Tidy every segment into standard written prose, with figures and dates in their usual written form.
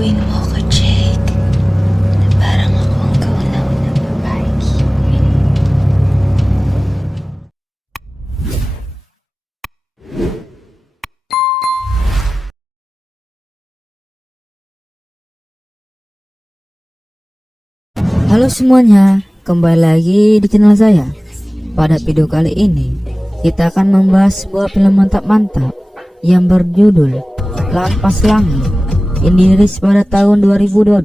gagawin mo ko, Jake? Parang ako ang kauna-unang babae. Halo semuanya, kembali lagi di channel saya. Pada video kali ini, kita akan membahas sebuah film mantap-mantap yang berjudul Lapas Langit yang dirilis pada tahun 2022.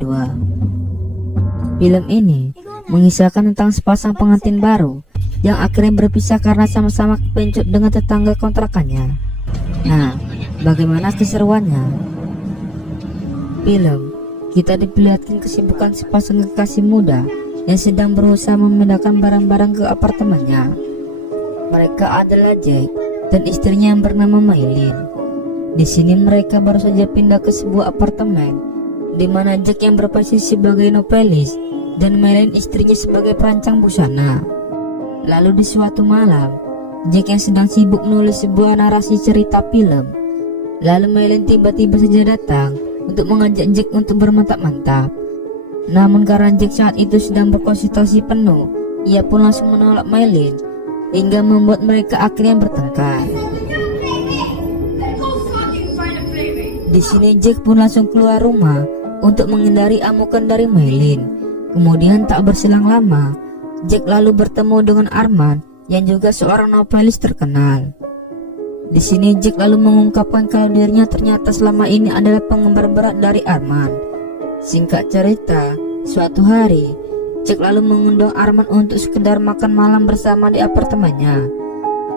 Film ini mengisahkan tentang sepasang pengantin baru yang akhirnya berpisah karena sama-sama kepencut dengan tetangga kontrakannya. Nah, bagaimana keseruannya? Film kita diperlihatkan kesibukan sepasang kekasih muda yang sedang berusaha memindahkan barang-barang ke apartemennya. Mereka adalah Jack dan istrinya yang bernama Maylin. Di sini mereka baru saja pindah ke sebuah apartemen di mana Jack yang berposisi sebagai novelis dan Maylin istrinya sebagai perancang busana. Lalu di suatu malam, Jack yang sedang sibuk menulis sebuah narasi cerita film. Lalu Maylin tiba-tiba saja datang untuk mengajak Jack untuk bermantap-mantap. Namun karena Jack saat itu sedang berkonsentrasi penuh, ia pun langsung menolak Maylin hingga membuat mereka akhirnya bertengkar. Di sini Jack pun langsung keluar rumah untuk menghindari amukan dari Maylin. Kemudian tak berselang lama, Jack lalu bertemu dengan Arman yang juga seorang novelis terkenal. Di sini Jack lalu mengungkapkan kalau dirinya ternyata selama ini adalah penggemar berat dari Arman. Singkat cerita, suatu hari Jack lalu mengundang Arman untuk sekedar makan malam bersama di apartemennya.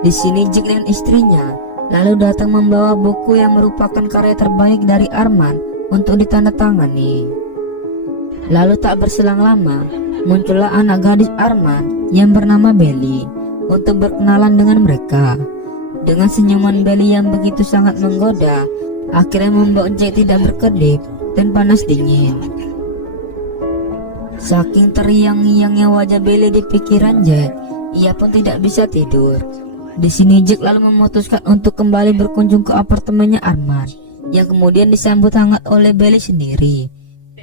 Di sini Jack dan istrinya lalu datang membawa buku yang merupakan karya terbaik dari Arman untuk ditandatangani. Lalu tak berselang lama, muncullah anak gadis Arman yang bernama Belly untuk berkenalan dengan mereka. Dengan senyuman Belly yang begitu sangat menggoda, akhirnya membuat Jack tidak berkedip dan panas dingin. Saking teriang-iangnya wajah Belly di pikiran Jack, ia pun tidak bisa tidur. Di sini Jack lalu memutuskan untuk kembali berkunjung ke apartemennya Arman, yang kemudian disambut hangat oleh Belly sendiri.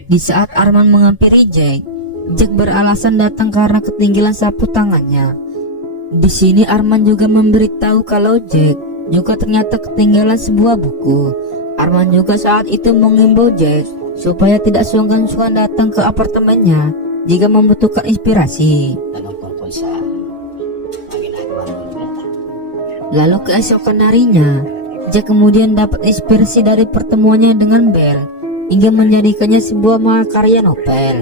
Di saat Arman menghampiri Jack, Jack beralasan datang karena ketinggalan sapu tangannya. Di sini Arman juga memberitahu kalau Jack juga ternyata ketinggalan sebuah buku. Arman juga saat itu mengimbau Jack supaya tidak sungkan-sungkan datang ke apartemennya jika membutuhkan inspirasi. Lalu keesokan harinya, Jack kemudian dapat inspirasi dari pertemuannya dengan Belle hingga menjadikannya sebuah mahakarya novel.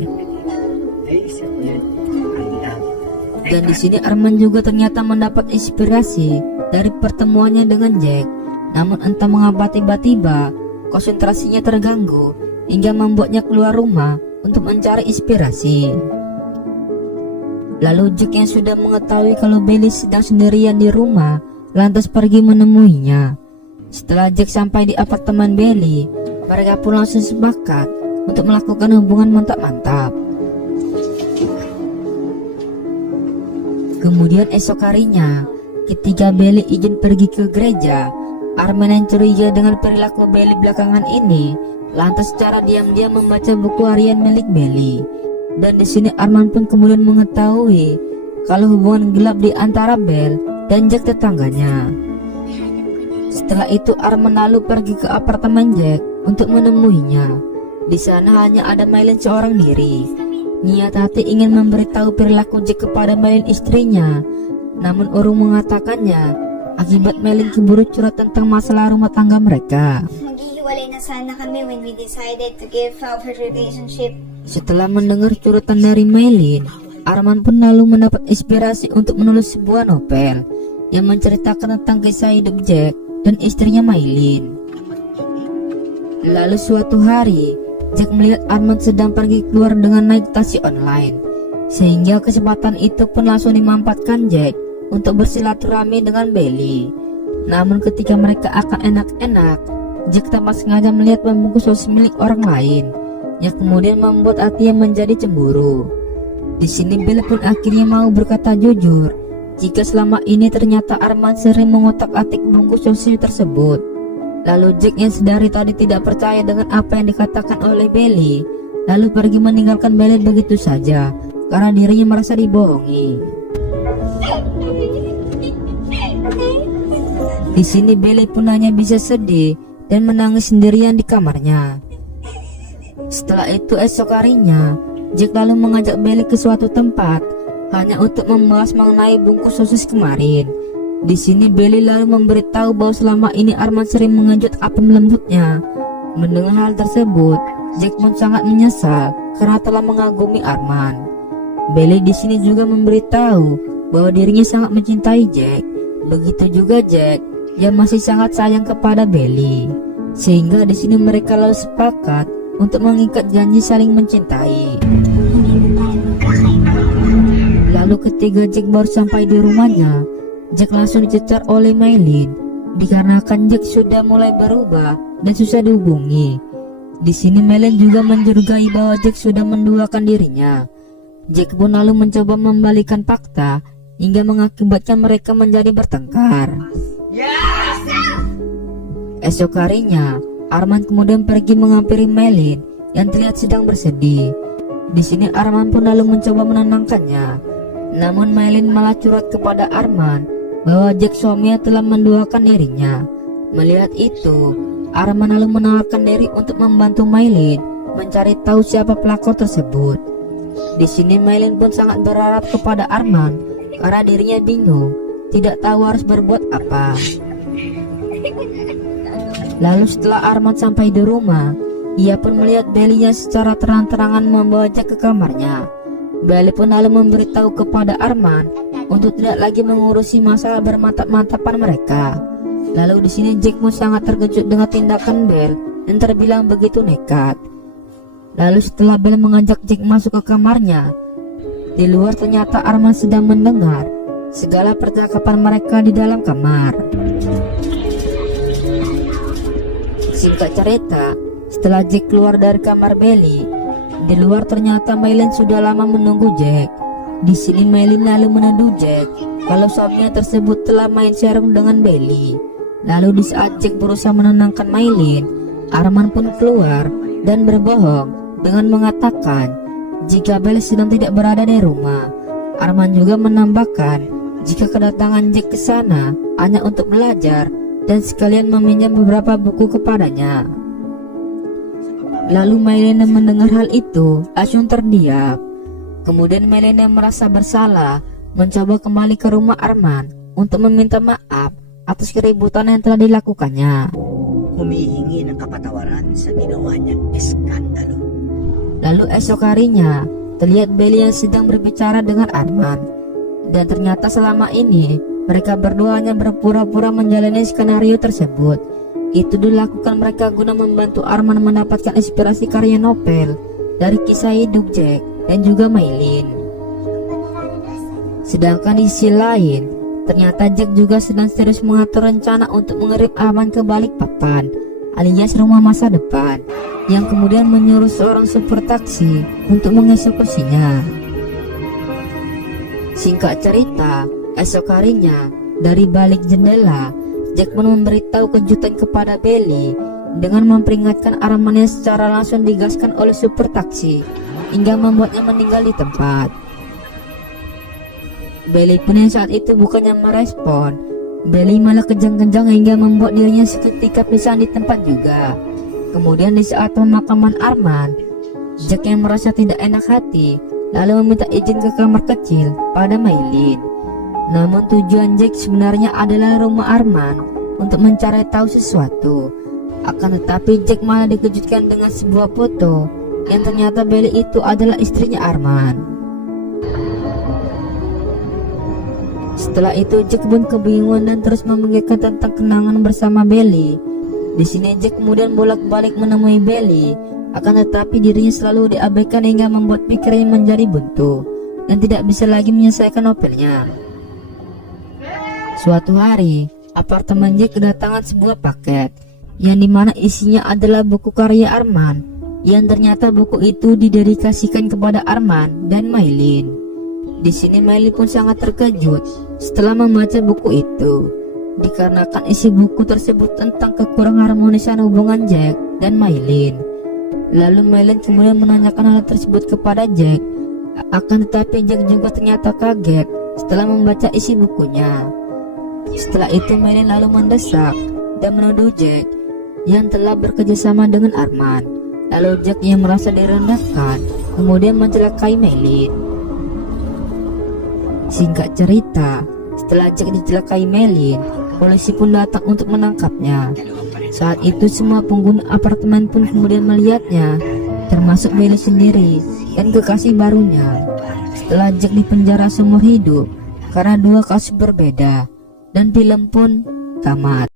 Dan di sini Arman juga ternyata mendapat inspirasi dari pertemuannya dengan Jack. Namun entah mengapa tiba-tiba konsentrasinya terganggu hingga membuatnya keluar rumah untuk mencari inspirasi. Lalu Jack yang sudah mengetahui kalau Belly sedang sendirian di rumah lantas pergi menemuinya. Setelah Jack sampai di apartemen Belly, mereka pun langsung sepakat untuk melakukan hubungan mantap-mantap. Kemudian esok harinya, ketika Belly izin pergi ke gereja, Arman yang curiga dengan perilaku Belly belakangan ini, lantas secara diam-diam membaca buku harian milik Belly. Dan di sini Arman pun kemudian mengetahui kalau hubungan gelap di antara Belle dan Jack tetangganya. Setelah itu Arman lalu pergi ke apartemen Jack untuk menemuinya. Di sana hanya ada Maylin seorang diri. Niat hati ingin memberitahu perilaku Jack kepada Maylin istrinya, namun urung mengatakannya akibat Maylin keburu curhat tentang masalah rumah tangga mereka. Maghihiwalay na sana kami when we decided to give up our relationship. Setelah mendengar curhatan dari Maylin, Arman pun lalu mendapat inspirasi untuk menulis sebuah novel yang menceritakan tentang kisah hidup Jack dan istrinya Maylin. Lalu suatu hari, Jack melihat Arman sedang pergi keluar dengan naik taksi online, sehingga kesempatan itu pun langsung dimanfaatkan Jack untuk bersilaturahmi dengan Belly. Namun ketika mereka akan enak-enak, Jack tanpa sengaja melihat pembungkus sosis milik orang lain, yang kemudian membuat hatinya menjadi cemburu. Di sini Belly pun akhirnya mau berkata jujur jika selama ini ternyata Arman sering mengotak-atik bungkus sosis tersebut. Lalu Jack yang sedari tadi tidak percaya dengan apa yang dikatakan oleh Belly, lalu pergi meninggalkan Belly begitu saja karena dirinya merasa dibohongi. Di sini Belly pun hanya bisa sedih dan menangis sendirian di kamarnya. Setelah itu esok harinya, Jack lalu mengajak Belly ke suatu tempat hanya untuk membahas mengenai bungkus sosis kemarin. Di sini Belly lalu memberitahu bahwa selama ini Arman sering mengejut apem lembutnya. Mendengar hal tersebut, Jack pun sangat menyesal karena telah mengagumi Arman. Belly di sini juga memberitahu bahwa dirinya sangat mencintai Jack. Begitu juga Jack yang masih sangat sayang kepada Belly. Sehingga di sini mereka lalu sepakat untuk mengikat janji saling mencintai. Lalu ketika Jack baru sampai di rumahnya, Jack langsung dicecar oleh Maylin dikarenakan Jack sudah mulai berubah dan susah dihubungi. Di sini Maylin juga mencurigai bahwa Jack sudah menduakan dirinya. Jack pun lalu mencoba membalikan fakta hingga mengakibatkan mereka menjadi bertengkar. Esok harinya, Arman kemudian pergi menghampiri Maylin yang terlihat sedang bersedih. Di sini Arman pun lalu mencoba menenangkannya. Namun Maylin malah curhat kepada Arman bahwa Jack suaminya telah menduakan dirinya. Melihat itu, Arman lalu menawarkan diri untuk membantu Maylin mencari tahu siapa pelakor tersebut. Di sini Maylin pun sangat berharap kepada Arman karena dirinya bingung, tidak tahu harus berbuat apa. Lalu setelah Arman sampai di rumah, ia pun melihat Belly yang secara terang-terangan membawa Jack ke kamarnya. Belly pun lalu memberitahu kepada Arman untuk tidak lagi mengurusi masalah bermantap-mantapan mereka. Lalu di sini Jack pun sangat terkejut dengan tindakan Bell yang terbilang begitu nekat. Lalu setelah Bell mengajak Jack masuk ke kamarnya, di luar ternyata Arman sedang mendengar segala percakapan mereka di dalam kamar. Singkat cerita, setelah Jack keluar dari kamar Belly, di luar ternyata Maylin sudah lama menunggu Jack. Di sini Maylin lalu menuduh Jack kalau suaminya tersebut telah main serong dengan Belly. Lalu di saat Jack berusaha menenangkan Maylin, Arman pun keluar dan berbohong dengan mengatakan jika Belly sedang tidak berada di rumah. Arman juga menambahkan jika kedatangan Jack ke sana hanya untuk belajar dan sekalian meminjam beberapa buku kepadanya. Lalu Maylin mendengar hal itu langsung terdiam. Kemudian Maylin merasa bersalah mencoba kembali ke rumah Arman untuk meminta maaf atas keributan yang telah dilakukannya. Humihingi ng kapatawaran sa ginawa niyang eskandalo. Lalu esok harinya terlihat Belly yang sedang berbicara dengan Arman. Dan ternyata selama ini mereka berdua hanya berpura-pura menjalani skenario tersebut. Itu dilakukan mereka guna membantu Arman mendapatkan inspirasi karya novel dari kisah hidup Jack dan juga Maylin. Sedangkan di sisi lain, ternyata Jack juga sedang serius mengatur rencana untuk mengirim Arman ke Balikpapan alias rumah masa depan, yang kemudian menyuruh seorang supir taksi untuk mengeksekusinya. Singkat cerita, esok harinya dari balik jendela Jack pun memberitahu kejutan kepada Belly dengan memperingatkan Arman yang secara langsung digaskan oleh supir taksi hingga membuatnya meninggal di tempat. Belly pun yang saat itu bukannya merespon, Belly malah kejang-kejang hingga membuat dirinya seketika pingsan di tempat juga. Kemudian di saat pemakaman Arman, Jack yang merasa tidak enak hati lalu meminta izin ke kamar kecil pada Maylin. Namun tujuan Jack sebenarnya adalah rumah Arman untuk mencari tahu sesuatu. Akan tetapi Jack malah dikejutkan dengan sebuah foto yang ternyata Belly itu adalah istrinya Arman. Setelah itu Jack pun kebingungan dan terus memikirkan tentang kenangan bersama Belly. Di sini Jack kemudian bolak-balik menemui Belly, akan tetapi dirinya selalu diabaikan hingga membuat pikirannya menjadi buntu dan tidak bisa lagi menyelesaikan novelnya. Suatu hari, apartemen Jack kedatangan sebuah paket yang dimana isinya adalah buku karya Arman, yang ternyata buku itu didedikasikan kepada Arman dan Maylin. Di sini Maylin pun sangat terkejut setelah membaca buku itu. dikarenakan isi buku tersebut tentang kekurang harmonisan hubungan Jack dan Maylin. Lalu Maylin kemudian menanyakan hal tersebut kepada Jack. Akan tetapi Jack juga ternyata kaget setelah membaca isi bukunya. Setelah itu Maylin lalu mendesak dan menuduh Jack yang telah bekerjasama dengan Arman. Lalu Jack yang merasa direndahkan kemudian mencelakai Maylin. Singkat cerita, setelah Jack dicelakai Maylin, polisi pun datang untuk menangkapnya. Saat itu semua penghuni apartemen pun kemudian melihatnya, termasuk Maylin sendiri dan kekasih barunya. Setelah Jack dipenjara seumur hidup karena 2 kasus berbeda, dan film pun tamat.